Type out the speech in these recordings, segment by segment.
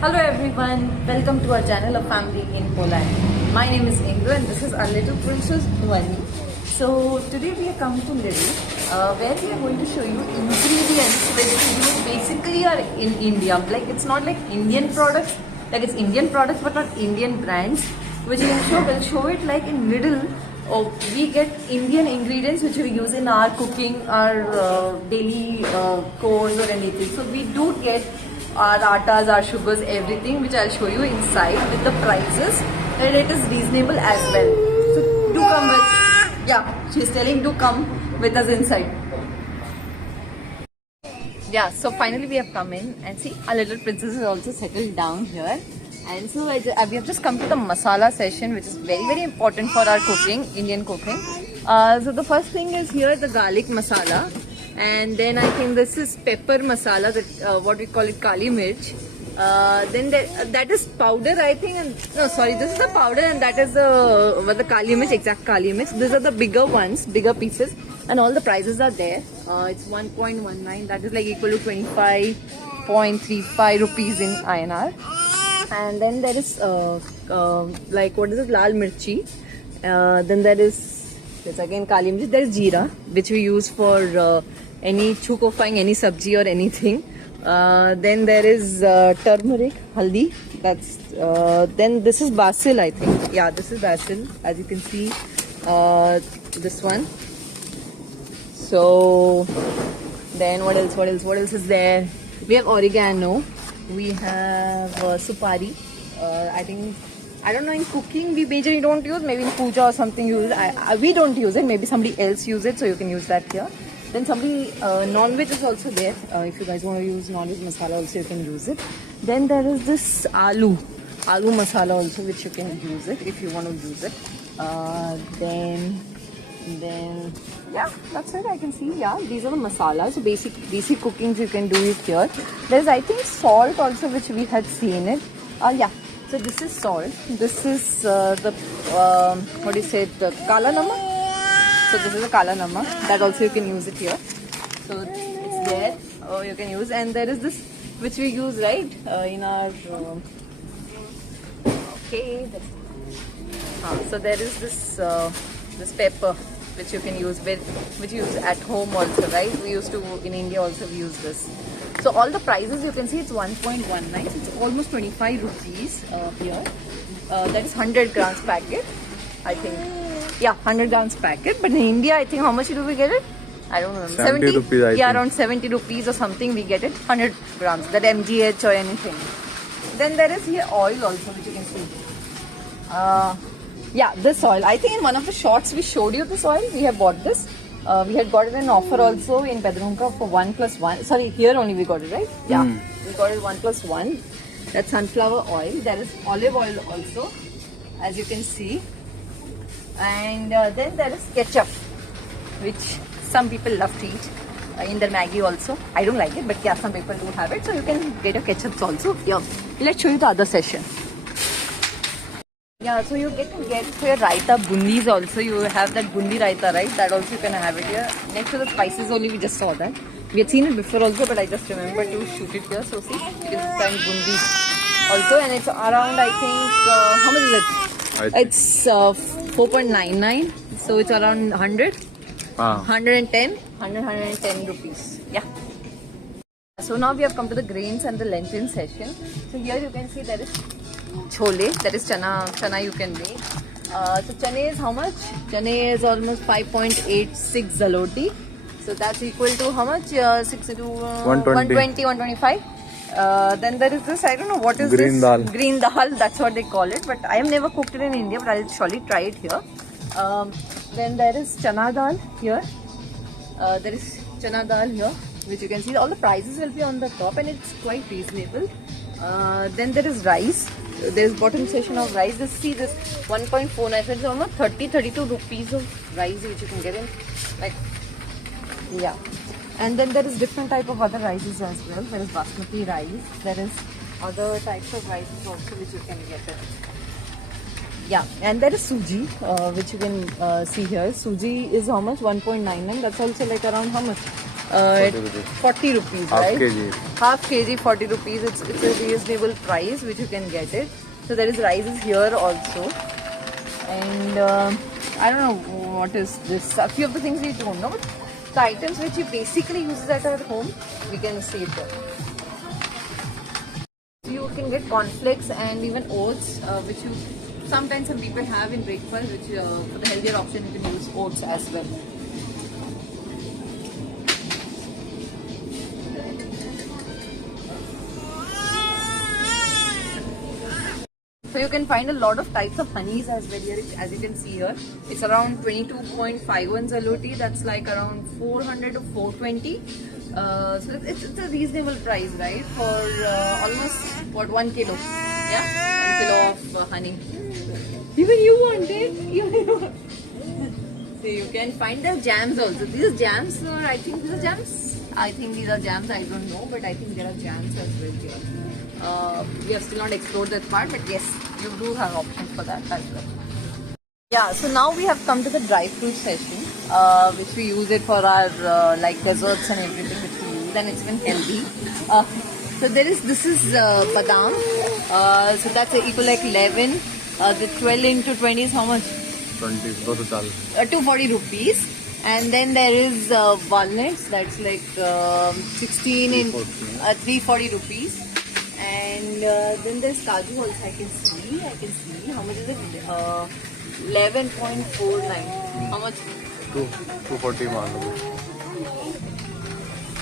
Hello everyone, welcome to our channel of Family in Poland. My name is Indu and this is our little princess Dhwani. So today we are coming to Lidl where we are going to show you ingredients which we use basically are in India. Like it's not like Indian products, like it's Indian products but not Indian brands, which we'll show it like in Lidl. We get Indian ingredients which we use in our cooking, our daily course or anything. So we do get our attas, our sugars, everything which I'll show you inside with the prices, and it is reasonable as well. So do come with, yeah, she's telling do come with us inside. Yeah, so finally we have come in and see our little princess is also settled down here. And so we have just come to the masala session, which is very important for our cooking, Indian cooking. So the first thing is here the garlic masala, and then I think this is pepper masala, that what we call it kali mirch. Then that is powder, I think, and no, sorry, this is the powder and that is the kali mirch, exact kali mirch. These are the bigger ones, bigger pieces, and all the prices are there. It's 1.19, that is like equal to 25.35 rupees in INR. And then there is like what is it, lal mirchi. Then there is this again kali mirchi. There is jeera, which we use for any chukofying any sabji or anything. Then there is turmeric, haldi. That's then this is basil, I think. Yeah, this is basil, as you can see. This one. So then what else? What else is there? We have oregano. We have supari. I think, I don't know, in cooking we majorly don't use, maybe in puja or something use it. We don't use it, maybe somebody else use it, so you can use that here. Then somebody, non-veg is also there. If you guys want to use non-veg masala also, you can use it. Then there is this aloo masala also, which you can use it if you want to use it. Then yeah, that's it. I can see. Yeah, these are the masalas. So basic cookings you can do it here. There's, I think, salt also, which we had seen it. Yeah. So this is salt. This is the what do you say? The kala namak. So this is the kala namak. That also you can use it here. So it's there. You can use. And there is this which we use, right, in our. Okay. So there is this this pepper, which you can use which you use at home also, right? We used to, in India also we use this. So all the prices you can see, it's 1.19, so it's almost 25 rupees here. That is 100 grams packet, I think. Yeah, 100 grams packet. But in India, I think, how much do we get it? I don't know. 70 rupees, I think. Around 70 rupees or something we get it. 100 grams, that MGH or anything. Then there is here oil also, which you can see. Yeah, this oil. I think in one of the shots we showed you this oil. We have bought this. We had got it in offer also in Pedrunka for 1+1. Sorry, here only we got it, right? Yeah, we got it 1+1. That's sunflower oil. There is olive oil also, as you can see. And then there is ketchup, which some people love to eat in their Maggi also. I don't like it, but yeah, some people do have it. So you can get your ketchups also here. Let's show you the other session. Yeah, so you get for your raita bundis also. You have that bundi raita, right? That also you can have it here. Next to the spices only, we just saw that. We had seen it before also, but I just remembered to shoot it here. So see, you can find bundi also, and it's around, I think, how much is it? It's 4.99, so it's around 100. 110 rupees. Yeah. So now we have come to the grains and the lentil session. So here you can see there is chole, that is chana you can make. So chane is how much? Chane is almost 5.86 zaloti. So that's equal to how much? 6 into 120, 125. Then there is this, I don't know what is green this? Dal. Green dal, that's what they call it. But I have never cooked it in India, but I'll surely try it here. Then there is chana dal here. There is chana dal here, which you can see. All the prices will be on the top and it's quite reasonable. Then there is rice. There is bottom section of rice. Just see this 1.49. So it's almost 32 rupees of rice which you can get in. Like, yeah. And then there is different type of other rices as well. There is basmati rice. There is other types of rices also which you can get it. Yeah, and there is suji, which you can see here. Suji is how much? 1.99. That's also like around how much? 40 rupees. 40 rupees, Half right? kg. Half kg, 40 rupees. It's a reasonable price which you can get it. So there is rices here also. And I don't know what is this. A few of the things we don't know. But the items which we basically use at our home, we can see it there. You can get cornflakes and even oats, which you sometimes some people have in breakfast, which for the healthier option you can use oats as well. So you can find a lot of types of honeys as well here, as you can see here. It's around 22.51 zaloty. That's like around 400 to 420. So it's a reasonable price, right? For almost what 1 kilo, yeah, 1 kilo of honey. Even you want it. Even you want. So you can find the jams also. These are jams, or I think these are jams. I think these are jams. I don't know, but I think there are jams as well here. We have still not explored that part, but yes, you do have options for that as well. Yeah, so now we have come to the dry fruit session, which we use it for our like desserts and everything which we use, and it's even healthy. So this is badam. So that's equal like 11. The 12 into 20 is how much? 20, 240 rupees. And then there is walnuts. That's like 16 in 340 rupees. And then there's kaju also. I can see. How much is it? 11.49. How much? 240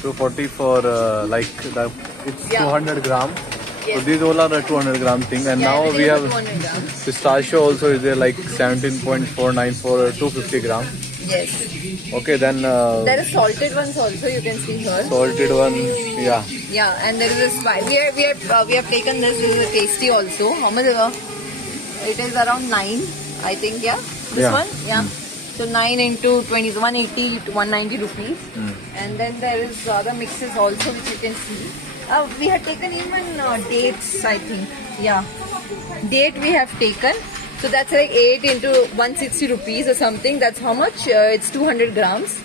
240 for like the, it's 200 gram. Yes. So these all are a 200 gram thing, and now we have pistachio also is there like 17.49 for 250 gram. Yes. Okay, then there are salted ones also. You can see here. Salted one, yeah. Yeah, and there is a spice. We have taken this. This is a tasty also. How much? It is around 9, I think. Yeah. This one. Yeah. So 9 into 20 is 180 to 190 rupees. And then there is other mixes also which you can see. We have taken even dates, I think. Yeah. Date we have taken. So that's like 8 into 160 rupees or something. That's how much? It's 200 grams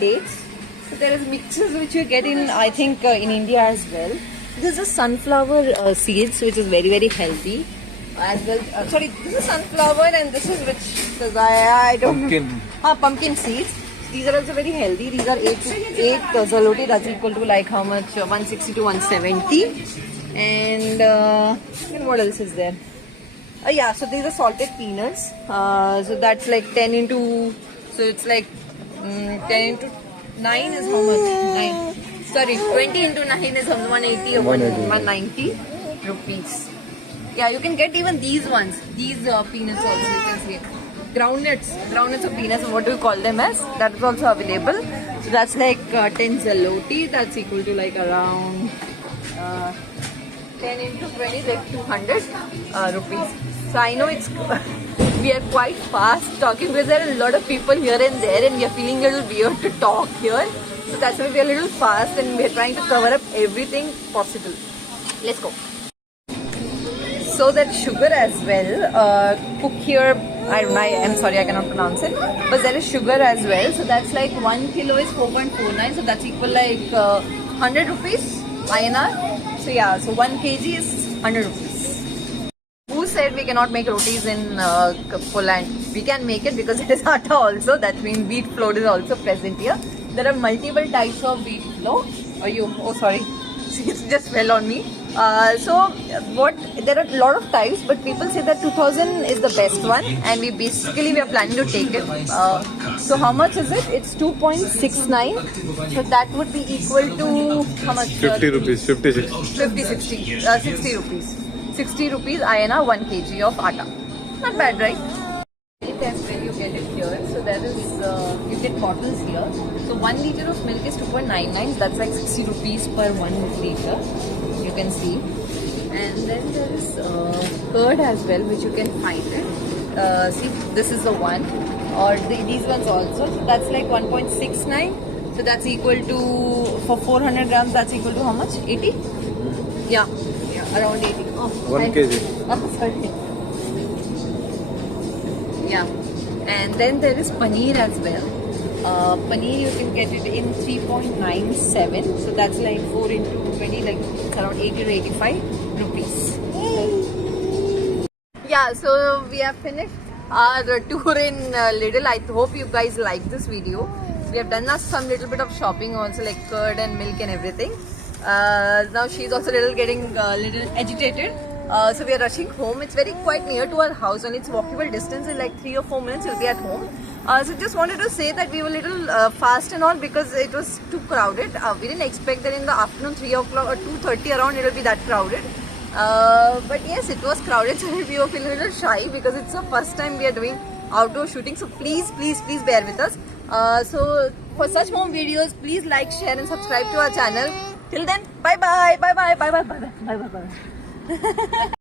dates. So there is mixes which you get in, I think, in India as well. This is sunflower seeds, which is very, very healthy as well. Sorry, this is sunflower and this is which, I don't pumpkin. know. Pumpkin seeds. These are also very healthy. These are 8 zaloty. That's equal to like how much? 160 to 170. And what else is there? Yeah, so these are salted peanuts. So that's like 10 into, so it's like 10 into 9 is how much? 9. Sorry, 20 into 9 is 180 or 190 rupees. Yeah, you can get even these ones. These peanuts also, you can see. Groundnuts of peanuts, what do you call them as? That is also available. So that's like 10 zaloty. That's equal to like around 10 into 20, like 200 rupees. So I know it's we are quite fast talking because there are a lot of people here and there, and we are feeling a little weird to talk here. So that's why we are a little fast and we are trying to cover up everything possible. Let's go. So that sugar as well, cook here. I'm sorry, I cannot pronounce it. But there is sugar as well. So that's like 1 kilo is 4.49. So that's equal like 100 rupees INR. So yeah, so 1 kg is 100 rupees. Who said we cannot make rotis in Poland? We can make it because there is atta also. That means wheat flour is also present here. There are multiple types of wheat flour. Oh sorry, it just fell on me. So there are a lot of types, but people say that 2000 is the best one, and we are planning to take it. So how much is it? It's 2.69. So that would be equal to how much? 50 rupees, 60 rupees. 60 rupees INR 1 kg of atta. Not bad, right? That's when you get it here. So there is you get bottles here. So 1 liter of milk is 2.99. That's like 60 rupees per 1 liter. You can see. And then there is curd as well, which you can find it. See, this is the one, or these ones also. So that's like 1.69. So that's equal to, for 400 grams, that's equal to how much? 80? Yeah, around 80. Oh, 1 kg. Oh, sorry. Yeah. And then there is paneer as well. Paneer you can get it in 3.97. So that's like 4 into 20, like it's around 80 to 85 rupees. Yeah, so we have finished our tour in Lidl. I hope you guys like this video. We have done some little bit of shopping also, like curd and milk and everything. Now she's also getting little agitated. So we are rushing home. It's very quite near to our house, and it's walkable distance. In like 3 or 4 minutes we'll be at home. So just wanted to say that we were a little fast and all because it was too crowded. We didn't expect that in the afternoon 3 o'clock or 2:30 around it will be that crowded. But yes, it was crowded, so we were feeling a little shy because it's the first time we are doing outdoor shooting. So please bear with us. So for such more videos, please like, share and subscribe to our channel. Till then, bye bye.